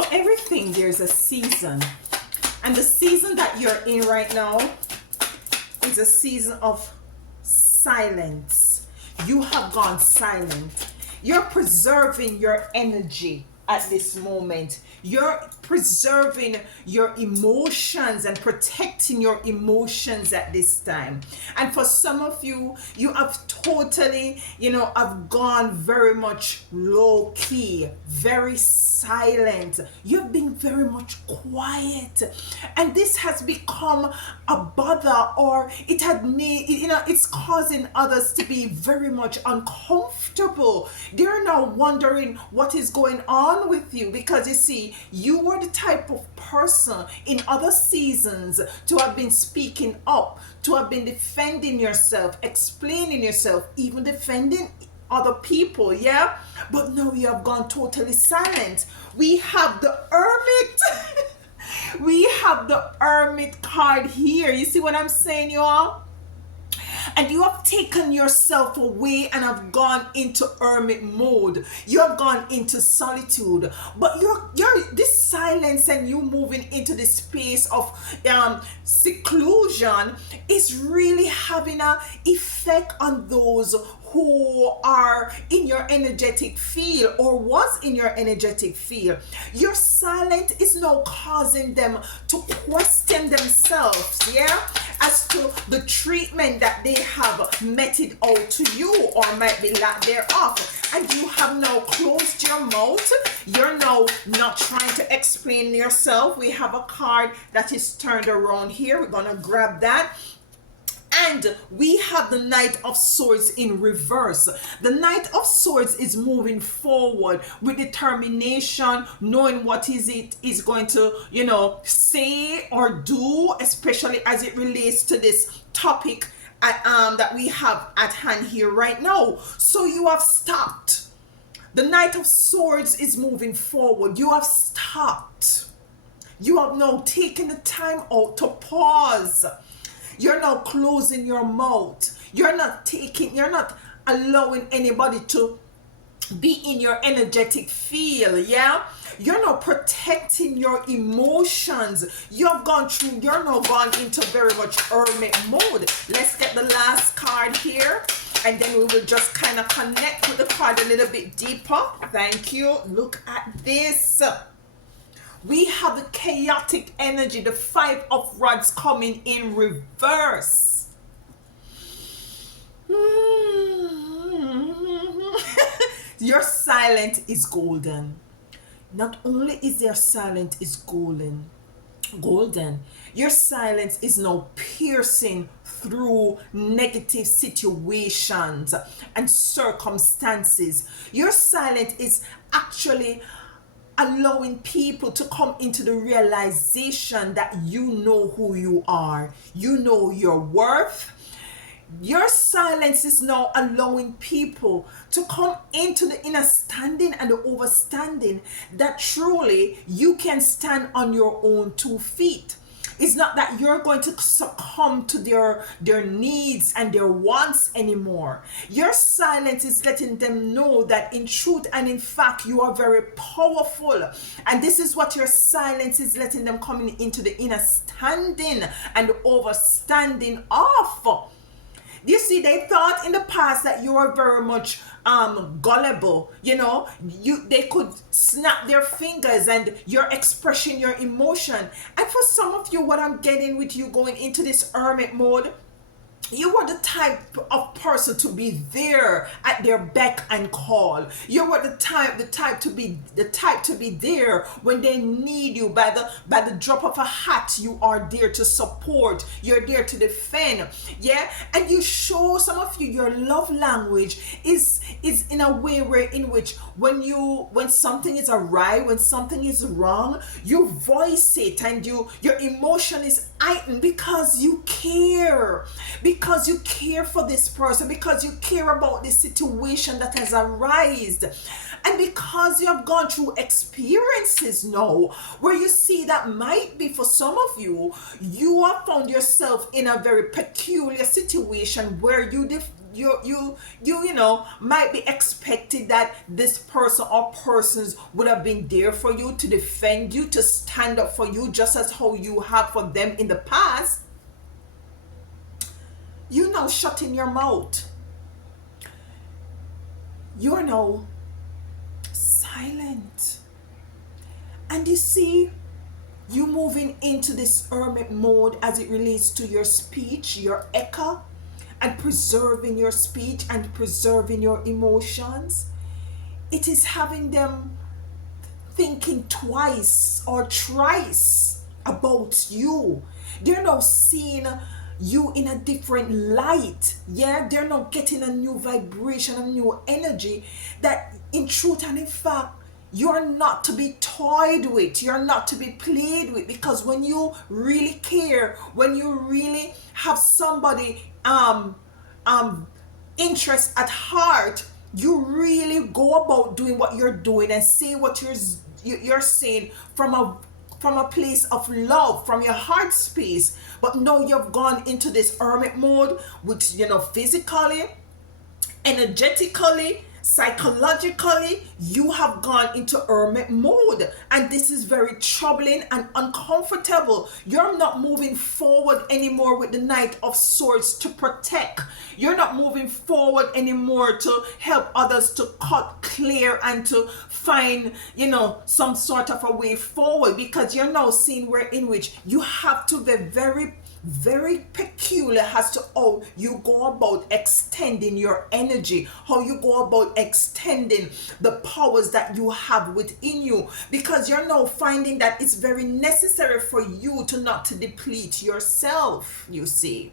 For everything, there's a season. And the season that you're in right now is a season of silence. You have gone silent. You're preserving your energy at this moment. You're preserving your emotions and protecting your emotions at this time. And for some of you, you have totally, have gone very much low key, very silent. You've been very much quiet. And this has become a bother, or it had made, it's causing others to be very much uncomfortable. They're now wondering what is going on with you, because you see, you were the type of person in other seasons to have been speaking up, to have been defending yourself, explaining yourself, even defending other people, yeah? But now you have gone totally silent. We have the Hermit. We have the Hermit card here. You see what I'm saying, y'all? And you have taken yourself away and have gone into hermit mode. You have gone into solitude. But you're this silence and you moving into this space of seclusion is really having an effect on those who are in your energetic field or was in your energetic field. Your silence is now causing them to question themselves, yeah, as to the treatment that they have meted out to you, or might be lack thereof. And you have now closed your mouth. You're now not trying to explain yourself. We have a card that is turned around here. We're gonna grab that. And we have the Knight of Swords in reverse. The Knight of Swords is moving forward with determination, knowing what it is going to, say or do, especially as it relates to this topic that we have at hand here right now. So you have stopped. The Knight of Swords is moving forward. You have stopped. You have now taken the time out to pause. You're now closing your mouth. You're not allowing anybody to be in your energetic field, yeah? You're now protecting your emotions. You're now gone into very much hermit mode. Let's get the last card here, and then we will just kind of connect with the card a little bit deeper. Thank you. Look at this. We have the chaotic energy, the Five of Rods coming in reverse. Your silence is golden. Not only is your silence is golden, your silence is now piercing through negative situations and circumstances. Your silence is actually allowing people to come into the realization that you know who you are. You know your worth. Your silence is now allowing people to come into the inner standing and the overstanding that truly you can stand on your own 2 feet. It's not that you're going to succumb to their needs and their wants anymore. Your silence is letting them know that in truth and in fact you are very powerful. And this is what your silence is letting them coming into the inner standing and the overstanding of. You see, they thought in the past that you were very much gullible. They could snap their fingers and you're expressing your emotion. And for some of you, what I'm getting with you going into this hermit mode, you were the type of person to be there at their beck and call. You were the type to be there when they need you. By the drop of a hat, you are there to support. You're there to defend. Yeah, and you show, some of you, your love language is in a way in which when something is awry, when something is wrong, you voice it, and your emotion is heightened because you care. Because you care for this person, because you care about the situation that has arisen, and because you have gone through experiences now where you see that might be for some of you, you have found yourself in a very peculiar situation where you might be expected that this person or persons would have been there for you, to defend you, to stand up for you, just as how you have for them in the past. You now shutting your mouth. You're now silent. And you see, you moving into this hermit mode as it relates to your speech, your echo, and preserving your speech and preserving your emotions. It is having them thinking twice or thrice about you. They're now seeing you in a different light. Yeah, they're now getting a new vibration, a new energy, that in truth and in fact, you're not to be toyed with, you're not to be played with. Because when you really care, when you really have somebody interest at heart, you really go about doing what you're doing and say what you're saying from a place of love, from your heart space. But now you've gone into this hermit mode, which, physically, energetically, psychologically, you have gone into hermit mode, and this is very troubling and uncomfortable. You're not moving forward anymore with the Knight of Swords to protect. You're not moving forward anymore to help others to cut clear and to find, some sort of a way forward, because you're now seeing where in which you have to be very, very peculiar as to how you go about extending your energy, how you go about extending the powers that you have within you, because you're now finding that it's very necessary for you to not to deplete yourself, you see.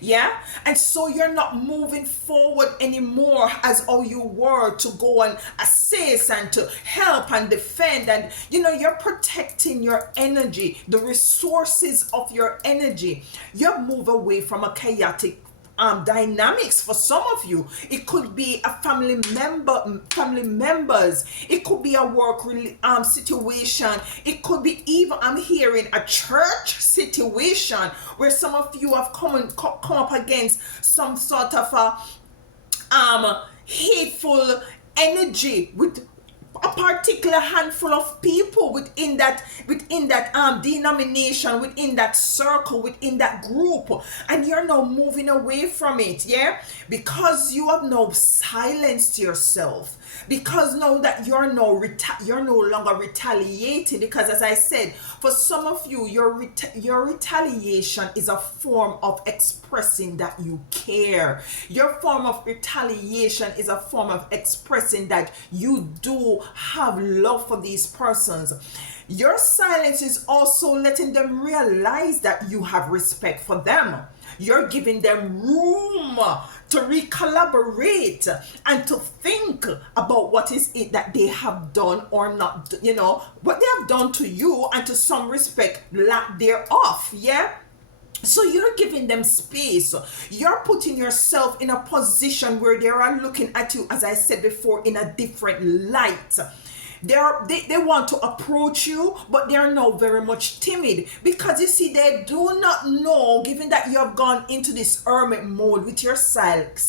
Yeah, and so you're not moving forward anymore as how you were, to go and assist and to help and defend, and you're protecting your energy, the resources of your energy. You move away from a chaotic dynamics. For some of you, it could be a family members, it could be a work situation, it could be even, I'm hearing, a church situation where some of you have come up against some sort of a hateful energy with a particular handful of people within that denomination, within that circle, within that group, and you're now moving away from it. Yeah, because you have now silenced yourself, because now that you're no longer retaliating. Because as I said, for some of you, your retaliation is a form of expressing that you care. Your form of retaliation is a form of expressing that you do have love for these persons. Your silence is also letting them realize that you have respect for them. You're giving them room to recollaborate and to think about what is it that they have done or not, what they have done to you, and to some respect, lack thereof. Yeah. So you're giving them space. You're putting yourself in a position where they are looking at you, as I said before, in a different light. They want to approach you, but they are now very much timid, because you see, they do not know, given that you have gone into this hermit mode with your silence,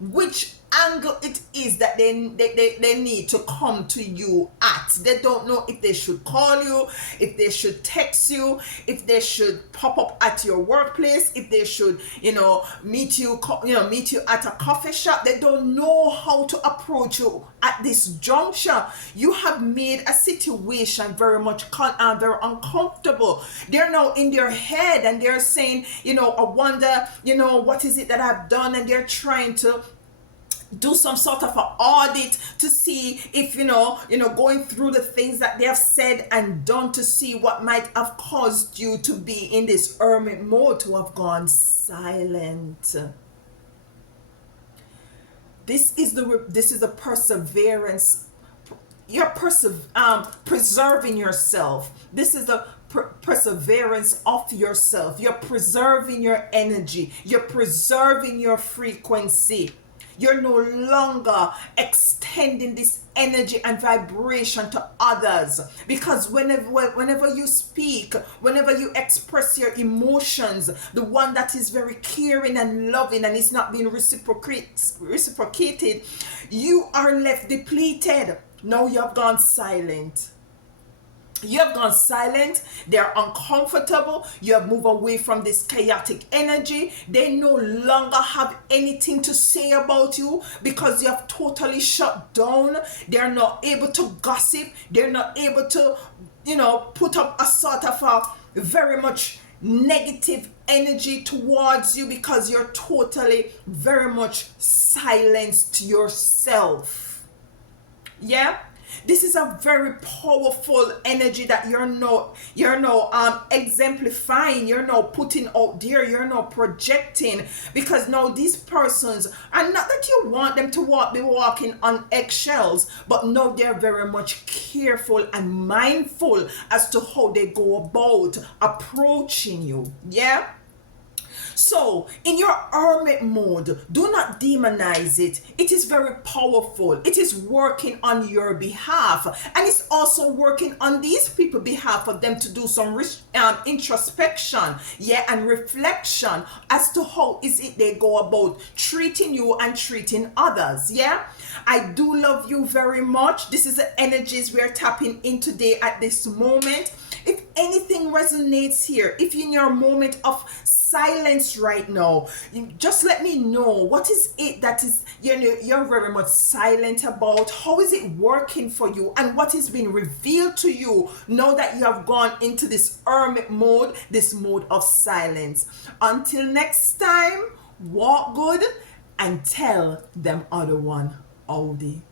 which angle it is that they need to come to you at. They don't know if they should call you, if they should text you, if they should pop up at your workplace, if they should meet you at a coffee shop. They don't know how to approach you at this juncture. You have made a situation very much very uncomfortable. They're now in their head and they're saying, I wonder, what is it that I've done, and they're trying to do some sort of an audit to see if going through the things that they have said and done, to see what might have caused you to be in this hermit mode, to have gone silent. This is the perseverance. You're preserving yourself. This is the perseverance of yourself. You're preserving your energy. You're preserving your frequency. You're no longer extending this energy and vibration to others, because whenever you speak, whenever you express your emotions, the one that is very caring and loving and is not being reciprocated, you are left depleted. Now you have gone silent. You have gone silent. They're uncomfortable. You have moved away from this chaotic energy. They no longer have anything to say about you because you have totally shut down. They're not able to gossip. They're not able to, put up a sort of a very much negative energy towards you because you're totally very much silenced yourself. Yeah, this is a very powerful energy that you're now exemplifying, you're now putting out there, you're now projecting, because now these persons, and not that you want them to be walking on eggshells, but now they're very much careful and mindful as to how they go about approaching you. Yeah. So, in your hermit mode, do not demonize it. It is very powerful. It is working on your behalf. And it's also working on these people's behalf for them to do some introspection, and reflection as to how is it they go about treating you and treating others. Yeah. I do love you very much. This is the energies we are tapping in today at this moment. If anything resonates here, if you're in your moment of silence right now, just let me know what is it that is you're very much silent about. How is it working for you, and what is being revealed to you now that you have gone into this hermit mode, this mode of silence. Until next time, walk good and tell them other one, Audi.